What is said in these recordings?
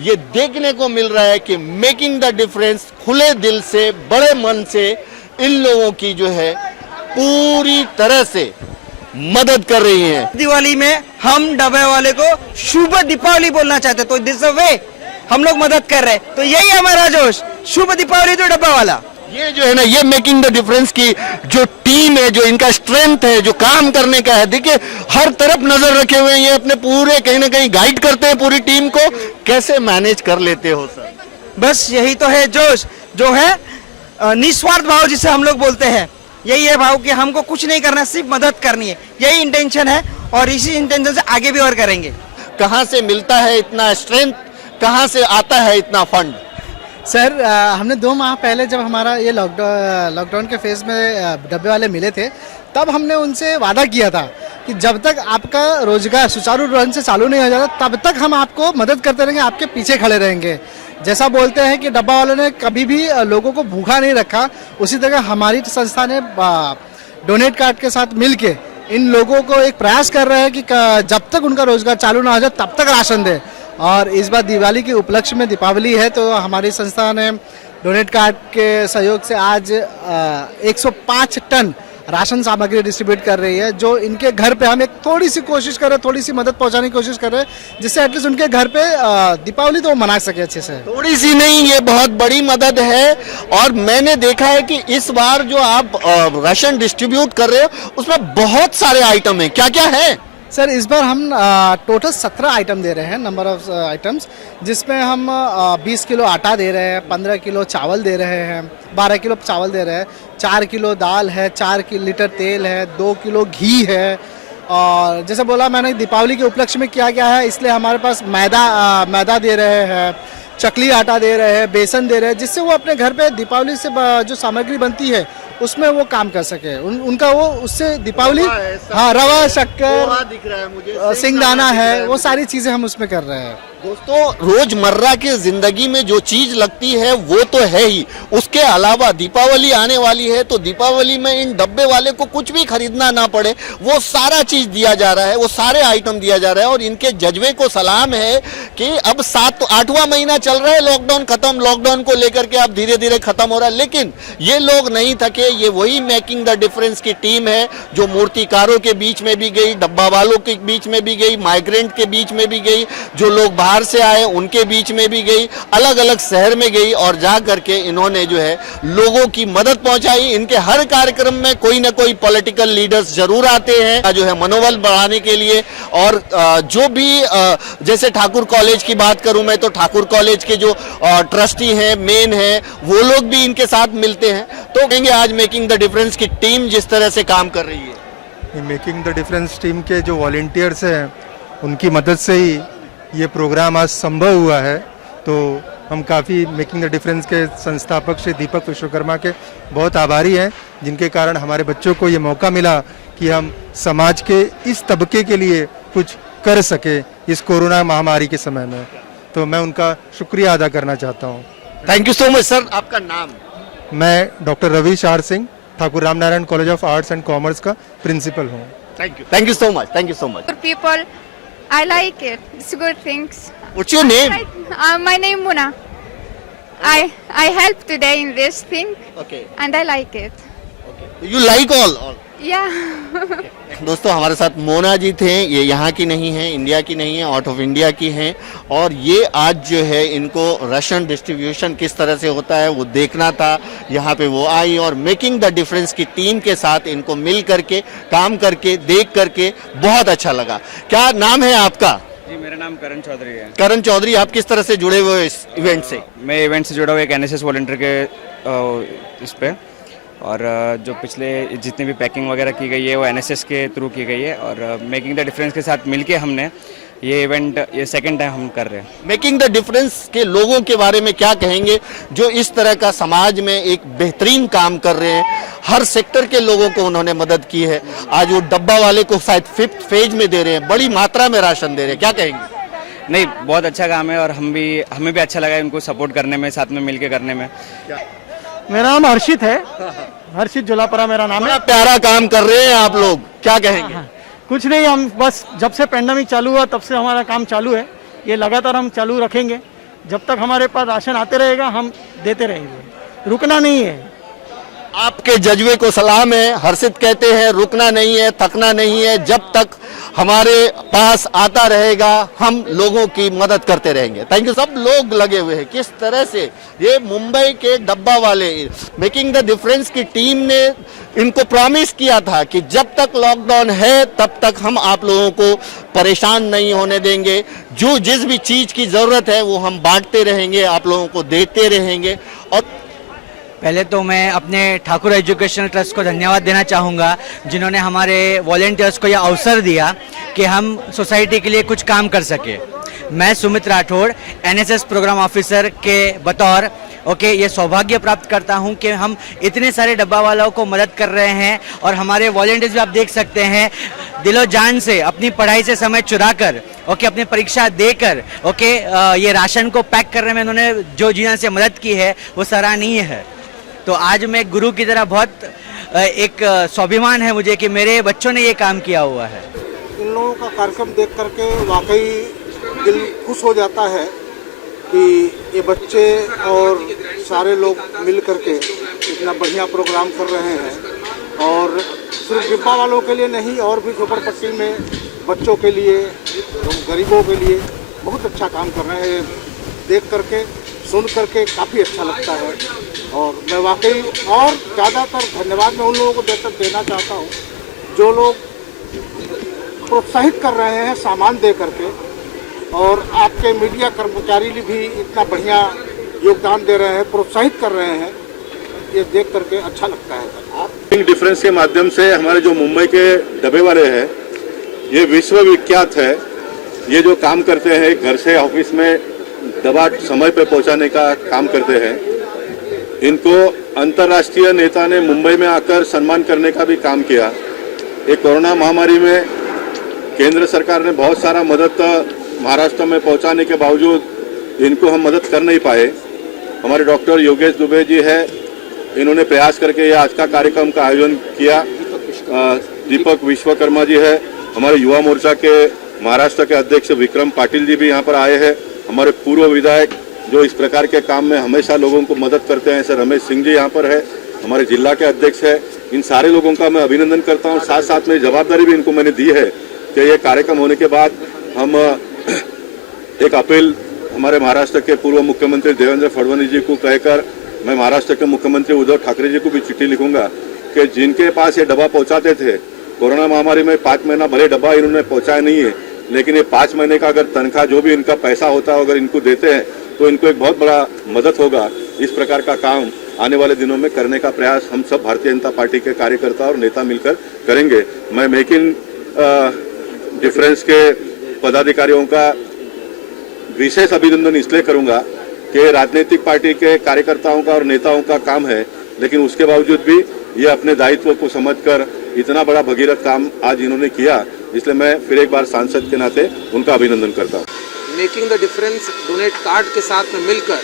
ये देखने को मिल रहा है कि मेकिंग द डिफरेंस खुले दिल से, बड़े मन से इन लोगों की जो है पूरी तरह से मदद कर रही है। दिवाली में हम डब्बे वाले को शुभ दीपावली बोलना चाहते, तो दिस वे हम लोग मदद कर रहे हैं, तो यही हमारा जोश, शुभ दीपावली तो डब्बा वाला। ये जो है ना, ये मेकिंग द डिफरेंस की जो टीम है, जो इनका स्ट्रेंथ है, जो काम करने का है, देखिए हर तरफ नजर रखे हुए हैं, ये अपने पूरे कहीं ना कहीं गाइड करते हैं पूरी टीम को। कैसे मैनेज कर लेते हो सर? बस यही तो है जोश, जो है निस्वार्थ भाव जिसे हम लोग बोलते हैं, यही है भाव कि हमको कुछ नहीं करना, सिर्फ मदद करनी है, यही इंटेंशन है और इसी इंटेंशन से आगे भी और करेंगे। कहाँ से मिलता है इतना स्ट्रेंथ, कहाँ से आता है इतना फंड? सर हमने 2 माह पहले जब हमारा ये लॉकडाउन के फेज़ में डब्बे वाले मिले थे, तब हमने उनसे वादा किया था कि जब तक आपका रोजगार सुचारू रूप से चालू नहीं हो जाता तब तक हम आपको मदद करते रहेंगे, आपके पीछे खड़े रहेंगे। जैसा बोलते हैं कि डब्बा वालों ने कभी भी लोगों को भूखा नहीं रखा, उसी तरह हमारी संस्था ने डोनेट कार्ड के साथ मिलके इन लोगों को एक प्रयास कर रहे हैं कि जब तक उनका रोजगार चालू ना हो जाए तब तक राशन दे। और इस बार दिवाली के उपलक्ष्य में, दीपावली है, तो हमारी संस्था ने डोनेट कार्ड के सहयोग से आज 105 टन राशन सामग्री डिस्ट्रीब्यूट कर रही है, जो इनके घर पे हम एक थोड़ी सी कोशिश कर रहे हैं, थोड़ी सी मदद पहुंचाने की कोशिश कर रहे हैं, जिससे एटलीस्ट उनके घर पे दीपावली तो वो मना सके अच्छे से। थोड़ी सी नहीं, ये बहुत बड़ी मदद है। और मैंने देखा है कि इस बार जो आप राशन डिस्ट्रीब्यूट कर रहे हो उसमें बहुत सारे आइटम हैं, क्या क्या है? सर इस बार हम टोटल 17 आइटम दे रहे हैं, नंबर ऑफ आइटम्स, जिसमें हम 20 किलो आटा दे रहे हैं, 15 किलो चावल दे रहे हैं, 12 किलो चावल दे रहे हैं, 4 किलो दाल है, 4 लीटर तेल है, 2 किलो घी है। और जैसे बोला मैंने, दीपावली के उपलक्ष्य में किया गया है, इसलिए हमारे पास मैदा दे रहे हैं, चकली आटा दे रहे हैं, बेसन दे रहे हैं, जिससे वो अपने घर पे दीपावली से जो सामग्री बनती है उसमें वो काम कर सके। उनका वो उससे दीपावली, हाँ, रवा, शक्कर दिख रहा है मुझे, सिंगदाना है, वो सारी चीजें हम उसमें कर रहे हैं। दोस्तों, रोजमर्रा की जिंदगी में जो चीज लगती है वो तो है ही, उसके अलावा दीपावली आने वाली है, तो दीपावली में इन डब्बे वाले को कुछ भी खरीदना ना पड़े, वो सारा चीज दिया जा रहा है, वो सारे आइटम दिया जा रहा है। और इनके जज्बे को सलाम है कि अब 8वां महीना चल रहा है, लॉकडाउन खत्म, लॉकडाउन को लेकर के अब धीरे धीरे खत्म हो रहा है, लेकिन ये लोग नहीं थके। ये वही मेकिंग द डिफरेंस की टीम है जो मूर्तिकारों के बीच में भी गई, डब्बा वालों के बीच में भी गई, माइग्रेंट के बीच में भी गई, जो लोग बाहर से आए उनके बीच में भी गई, अलग अलग शहर में गई और जा करके इन्होंने जो है लोगों की मदद पहुंचाई। इनके हर कार्यक्रम में कोई ना कोई पॉलिटिकल लीडर्स जरूर आते हैं जो है मनोबल बढ़ाने के लिए। और जो भी जैसे ठाकुर कॉलेज की बात करूं मैं, तो ठाकुर कॉलेज के जो ट्रस्टी हैं, मेन है, वो लोग भी इनके साथ मिलते हैं। तो कहेंगे आज मेकिंग द डिफरेंस की टीम जिस तरह से काम कर रही है, मेकिंग द डिफरेंस टीम के जो वॉलंटियर्स हैं उनकी मदद से ही ये प्रोग्राम आज संभव हुआ है। तो हम काफ़ी मेकिंग द डिफरेंस के संस्थापक श्री दीपक विश्वकर्मा के बहुत आभारी हैं, जिनके कारण हमारे बच्चों को ये मौका मिला कि हम समाज के इस तबके के लिए कुछ कर सके इस कोरोना महामारी के समय में। तो मैं उनका शुक्रिया अदा करना चाहता हूँ। Thank you so much sir. आपका नाम? मैं डॉक्टर रवि शार Singh, Thakur Ramnarayan college of arts and commerce का प्रिंसिपल हूँ। Thank you so much, thank you so much. For people, I like it. It's good things. What's your name? My name Muna. I help today in this thing, Okay. and I like it. You like all? Yeah. दोस्तों, हमारे साथ मोना जी थे। ये यहाँ की नहीं है, India की नहीं है, आउट ऑफ इंडिया की हैं। और ये आज जो है इनको राशन डिस्ट्रीब्यूशन किस तरह से होता है वो देखना था। यहाँ पे वो आई और मेकिंग द डिफरेंस की टीम के साथ इनको मिल करके, काम करके, देख करके बहुत अच्छा लगा। क्या नाम है आपका? जी, मेरा नाम करण चौधरी है। करण चौधरी, आप किस तरह से जुड़े हुए इस इवेंट से? मैं इवेंट से जुड़ा हुआ एक एनएसएस वॉलंटियर के इस पे, और जो पिछले जितनी भी पैकिंग वगैरह की गई है वो एनएसएस के थ्रू की गई है। और मेकिंग द डिफरेंस के साथ मिलके हमने ये इवेंट ये सेकंड टाइम हम कर रहे हैं। मेकिंग द डिफरेंस के लोगों के बारे में क्या कहेंगे जो इस तरह का समाज में एक बेहतरीन काम कर रहे हैं? हर सेक्टर के लोगों को उन्होंने मदद की है। आज वो डब्बा वाले को शायद 5th फेज में दे रहे हैं, बड़ी मात्रा में राशन दे रहे हैं, क्या कहेंगे? नहीं, बहुत अच्छा काम है और हमें भी अच्छा लगा इनको सपोर्ट करने में, साथ में मिलके करने में। मेरा नाम हर्षित है, हर्षित जुलापरा मेरा नाम है। बड़ा प्यारा काम कर रहे हैं आप लोग, क्या कहेंगे? कुछ नहीं, हम बस जब से पेंडेमिक चालू हुआ तब से हमारा काम चालू है, ये लगातार हम चालू रखेंगे जब तक हमारे पास राशन आते रहेगा हम देते रहेंगे, रुकना नहीं है। आपके जज्बे को सलाम है। हर्षित कहते हैं रुकना नहीं है, थकना नहीं है, जब तक हमारे पास आता रहेगा हम लोगों की मदद करते रहेंगे। Thank you. सब लोग लगे हुए हैं किस तरह से, ये मुंबई के डब्बा वाले मेकिंग द डिफरेंस की टीम ने इनको प्रॉमिस किया था कि जब तक लॉकडाउन है तब तक हम आप लोगों को परेशान नहीं होने देंगे, जो जिस भी चीज की जरूरत है वो हम बांटते रहेंगे, आप लोगों को देते रहेंगे। और पहले तो मैं अपने ठाकुर एजुकेशनल ट्रस्ट को धन्यवाद देना चाहूँगा, जिन्होंने हमारे वॉलेंटियर्स को यह अवसर दिया कि हम सोसाइटी के लिए कुछ काम कर सके। मैं Sumit Rathod NSS programme officer के बतौर ये सौभाग्य प्राप्त करता हूं कि हम इतने सारे डब्बा वालों को मदद कर रहे हैं, और हमारे वॉलेंटियर्स भी आप देख सकते हैं दिलो जान से अपनी पढ़ाई से समय चुरा कर अपनी परीक्षा देकर ये राशन को पैक करने में उन्होंने जो जिन्होंने से मदद की है वो सराहनीय है। तो आज मैं गुरु की तरह बहुत एक स्वाभिमान है मुझे कि मेरे बच्चों ने ये काम किया हुआ है। इन लोगों का कार्यक्रम देख करके वाकई दिल खुश हो जाता है कि ये बच्चे और सारे लोग मिल करके इतना बढ़िया प्रोग्राम कर रहे हैं, और सिर्फ डिब्बा वालों के लिए नहीं और भी झोपड़पट्टी में बच्चों के लिए, गरीबों के लिए बहुत अच्छा काम कर रहे हैं। देख करके सुन करके काफ़ी अच्छा लगता है, और मैं वाकई और ज़्यादातर धन्यवाद मैं उन लोगों को देना चाहता हूँ जो लोग प्रोत्साहित कर रहे हैं सामान दे करके, और आपके मीडिया कर्मचारी भी इतना बढ़िया योगदान दे रहे हैं, प्रोत्साहित कर रहे हैं, ये देख करके अच्छा लगता है। मेकिंग डिफरेंस के माध्यम से हमारे जो मुंबई के डब्बे वाले हैं ये विश्व विख्यात है। ये जो काम करते हैं घर से ऑफिस में दवा समय पे पहुंचाने का काम करते हैं, इनको अंतर्राष्ट्रीय नेता ने मुंबई में आकर सम्मान करने का भी काम किया। एक कोरोना महामारी में केंद्र सरकार ने बहुत सारा मदद महाराष्ट्र में पहुंचाने के बावजूद इनको हम मदद कर नहीं पाए। हमारे डॉक्टर योगेश दुबे जी है, इन्होंने प्रयास करके ये आज का कार्यक्रम का आयोजन किया। दीपक विश्वकर्मा जी है, हमारे युवा मोर्चा के महाराष्ट्र के अध्यक्ष विक्रम पाटिल जी भी यहाँ पर आए हैं। हमारे पूर्व विधायक जो इस प्रकार के काम में हमेशा लोगों को मदद करते हैं, सर रमेश सिंह जी यहाँ पर है, हमारे जिला के अध्यक्ष है। इन सारे लोगों का मैं अभिनंदन करता हूँ। साथ साथ में जवाबदारी भी इनको मैंने दी है कि ये कार्यक्रम होने के बाद हम एक अपील हमारे महाराष्ट्र के पूर्व मुख्यमंत्री देवेंद्र फडणवीस जी को कहकर मैं महाराष्ट्र के मुख्यमंत्री उद्धव ठाकरे जी को भी चिट्ठी लिखूंगा कि जिनके पास ये डब्बा पहुंचाते थे कोरोना महामारी में 5 महीना भले डब्बा इन्होंने पहुंचाया नहीं है, लेकिन ये 5 महीने का अगर तनख्वाह जो भी इनका पैसा होता है अगर इनको देते हैं तो इनको एक बहुत बड़ा मदद होगा। इस प्रकार का काम आने वाले दिनों में करने का प्रयास हम सब भारतीय जनता पार्टी के कार्यकर्ता और नेता मिलकर करेंगे। मैं मेकिंग डिफरेंस के पदाधिकारियों का विशेष अभिनंदन इसलिए करूंगा कि राजनीतिक पार्टी के कार्यकर्ताओं का और नेताओं का काम है, लेकिन उसके बावजूद भी ये अपने दायित्व को समझकर इतना बड़ा भगीरथ काम आज इन्होंने किया, इसलिए मैं फिर एक बार सांसद के नाते उनका अभिनंदन करता हूँ। Making the difference donate card के साथ में मिलकर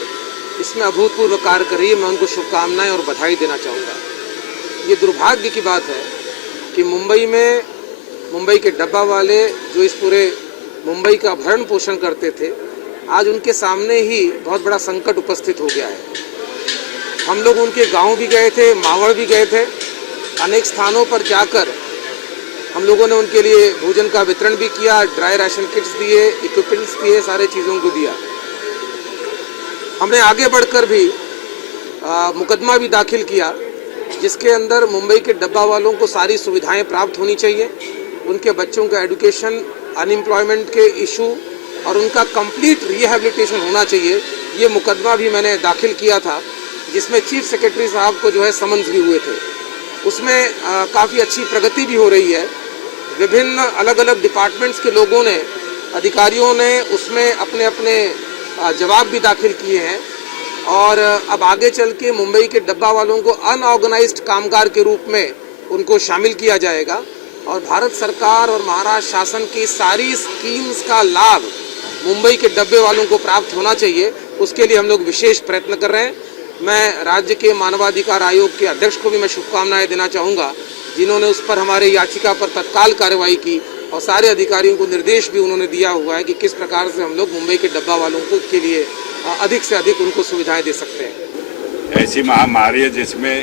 इसमें अभूतपूर्व कार्य कर रही है। मैं उनको शुभकामनाएं और बधाई देना चाहूँगा। ये दुर्भाग्य की बात है कि मुंबई के डब्बा वाले जो इस पूरे मुंबई का भरण पोषण करते थे, आज उनके सामने ही बहुत बड़ा संकट उपस्थित हो गया है। हम लोग उनके गांव भी गए थे, मावड़ भी गए थे, अनेक स्थानों पर जाकर हम लोगों ने उनके लिए भोजन का वितरण भी किया, ड्राई राशन किट्स दिए, इक्विपमेंट्स दिए, सारे चीज़ों को दिया। हमने आगे बढ़कर भी मुकदमा भी दाखिल किया जिसके अंदर मुंबई के डब्बा वालों को सारी सुविधाएं प्राप्त होनी चाहिए, उनके बच्चों का एजुकेशन, अनएम्प्लॉयमेंट के इशू और उनका कंप्लीट रिहैबिलिटेशन होना चाहिए। ये मुकदमा भी मैंने दाखिल किया था जिसमें चीफ सेक्रेटरी साहब को जो है समन्स भी हुए थे। उसमें काफ़ी अच्छी प्रगति भी हो रही है। विभिन्न अलग अलग डिपार्टमेंट्स के लोगों ने, अधिकारियों ने उसमें अपने अपने जवाब भी दाखिल किए हैं, और अब आगे चल के मुंबई के डब्बा वालों को अनऑर्गेनाइज्ड कामगार के रूप में उनको शामिल किया जाएगा, और भारत सरकार और महाराष्ट्र शासन की सारी स्कीम्स का लाभ मुंबई के डब्बे वालों को प्राप्त होना चाहिए। उसके लिए हम लोग विशेष प्रयत्न कर रहे हैं। मैं राज्य के मानवाधिकार आयोग के अध्यक्ष को भी मैं शुभकामनाएं देना चाहूँगा, जिन्होंने उस पर हमारे याचिका पर तत्काल कार्रवाई की, और सारे अधिकारियों को निर्देश भी उन्होंने दिया हुआ है कि किस प्रकार से हम लोग मुंबई के डब्बा वालों को के लिए अधिक से अधिक उनको सुविधाएं दे सकते हैं। ऐसी महामारी है जिसमें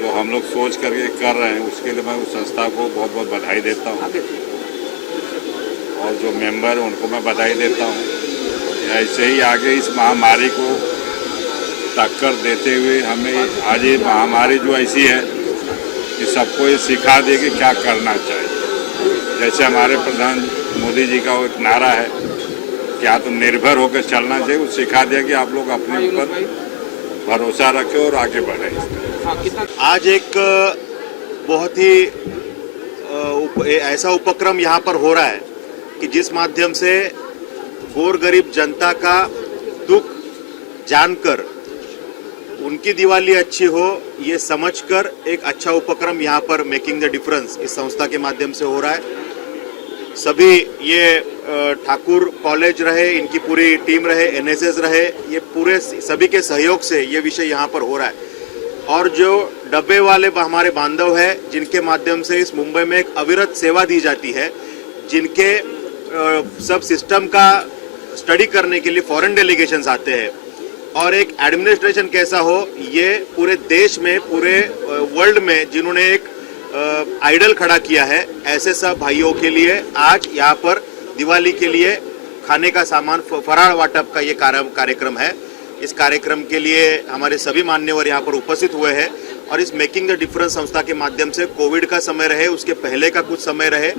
जो हम लोग सोच करके कर रहे हैं उसके लिए मैं उस संस्था को बहुत बहुत बधाई देता हूँ और जो मेंबर हैं उनको मैं बधाई देता हूँ। ऐसे ही आगे इस महामारी को टक्कर देते हुए हमें आज ये महामारी जो ऐसी है कि सबको ये सिखा दे कि क्या करना चाहिए। जैसे हमारे प्रधान मोदी जी का वो एक नारा है कि आत्मनिर्भर होकर चलना चाहिए, वो सिखा दिया कि आप लोग अपने ऊपर भरोसा रखें और आगे बढ़ें। आज एक बहुत ही ऐसा उपक्रम यहाँ पर हो रहा है कि जिस माध्यम से गोर गरीब जनता का दुख जानकर उनकी दिवाली अच्छी हो ये समझकर एक अच्छा उपक्रम यहाँ पर मेकिंग द डिफरेंस इस संस्था के माध्यम से हो रहा है। सभी ये ठाकुर कॉलेज रहे, इनकी पूरी टीम रहे, एनएसएस रहे, ये पूरे सभी के सहयोग से ये विषय यहाँ पर हो रहा है। और जो डब्बे वाले हमारे बांधव है जिनके माध्यम से इस मुंबई में एक अविरत सेवा दी जाती है, जिनके सब सिस्टम का स्टडी करने के लिए फॉरेन डेलीगेशंस आते हैं और एक एडमिनिस्ट्रेशन कैसा हो ये पूरे देश में पूरे वर्ल्ड में जिन्होंने एक आइडल खड़ा किया है, ऐसे सब भाइयों के लिए आज यहाँ पर दिवाली के लिए खाने का सामान फराळ वाटप का ये कार्यक्रम है। इस कार्यक्रम के लिए हमारे सभी मान्यवर यहाँ पर उपस्थित हुए हैं और इस मेकिंग द डिफरेंस संस्था के माध्यम से कोविड का समय रहे, उसके पहले का कुछ समय रहे,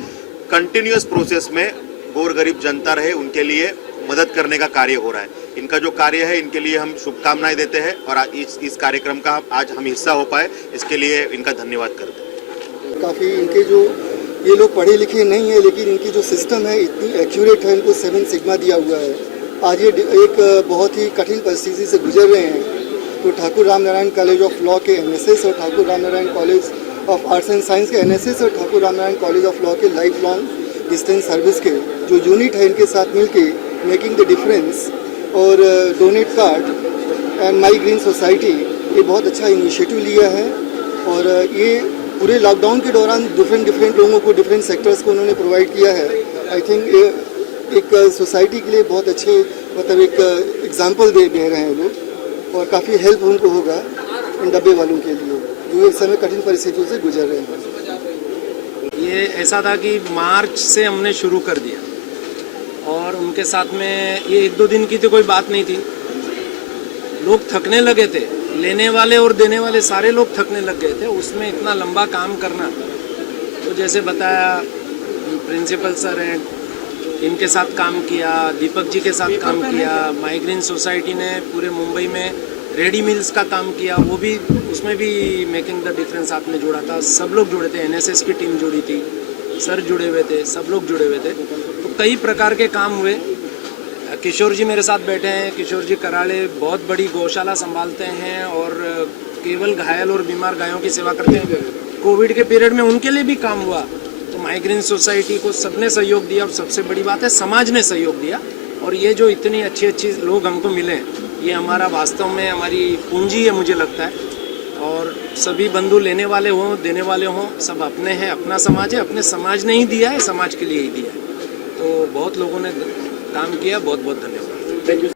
कंटिन्यूअस प्रोसेस में गोर गरीब जनता रहे उनके लिए मदद करने का कार्य हो रहा है। इनका जो कार्य है इनके लिए हम शुभकामनाएं देते हैं और इस कार्यक्रम का आज हम हिस्सा हो पाए इसके लिए इनका धन्यवाद करते हैं। काफ़ी इनके जो ये लोग पढ़े लिखे नहीं है लेकिन इनकी जो सिस्टम है इतनी एक्यूरेट है, इनको 7 सिग्मा दिया हुआ है। आज ये एक बहुत ही कठिन परिस्थिति से गुजर रहे हैं तो Thakur Ramnarayan college of law के एनएसएस और Thakur Ramnarayan college of arts and science के एनएसएस और Thakur Ramnarayan college of law के लाइफ लॉन्ग डिस्टेंस सर्विस के जो यूनिट है इनके साथ मिलके मेकिंग द डिफरेंस और donate card and my green society ये बहुत अच्छा इनिशिएटिव लिया है और ये पूरे लॉकडाउन के दौरान डिफरेंट लोगों को डिफरेंट सेक्टर्स को उन्होंने प्रोवाइड किया है। आई थिंक एक सोसाइटी के लिए बहुत अच्छे मतलब एक एग्जांपल दे रहे हैं लोग और काफ़ी हेल्प उनको होगा इन डब्बे वालों के लिए जो इस समय कठिन परिस्थितियों से गुजर रहे हैं। ये ऐसा था कि मार्च से हमने शुरू कर दिया और उनके साथ में ये 1-2 दिन की तो कोई बात नहीं थी, लोग थकने लगे थे, लेने वाले और देने वाले सारे लोग थकने लग गए थे। उसमें इतना लंबा काम करना, तो जैसे बताया प्रिंसिपल सर हैं, इनके साथ काम किया, दीपक जी के साथ काम किया, माइग्रेन सोसाइटी ने पूरे मुंबई में रेडी मील्स का काम किया, वो भी उसमें भी मेकिंग द डिफरेंस साथ में जुड़ा था। सब लोग जुड़े थे, एनएसएस की टीम जुड़ी थी, सर जुड़े हुए थे, सब लोग जुड़े हुए थे। तो कई प्रकार के काम हुए। किशोर जी मेरे साथ बैठे हैं, किशोर जी कराड़े बहुत बड़ी गौशाला संभालते हैं और केवल घायल और बीमार गायों की सेवा करते हैं। कोविड के पीरियड में उनके लिए भी काम हुआ, तो माइग्रेन सोसाइटी को सबने सहयोग दिया और सबसे बड़ी बात है समाज ने सहयोग दिया। और ये जो इतनी अच्छी लोग हमको मिले, ये हमारा वास्तव में हमारी पूंजी है मुझे लगता है। और सभी बंधु लेने वाले हों देने वाले हों, सब अपने हैं, अपना समाज है, अपने समाज ने ही दिया है, समाज के लिए ही दिया है। तो बहुत लोगों ने काम किया, बहुत बहुत धन्यवाद। Thank you.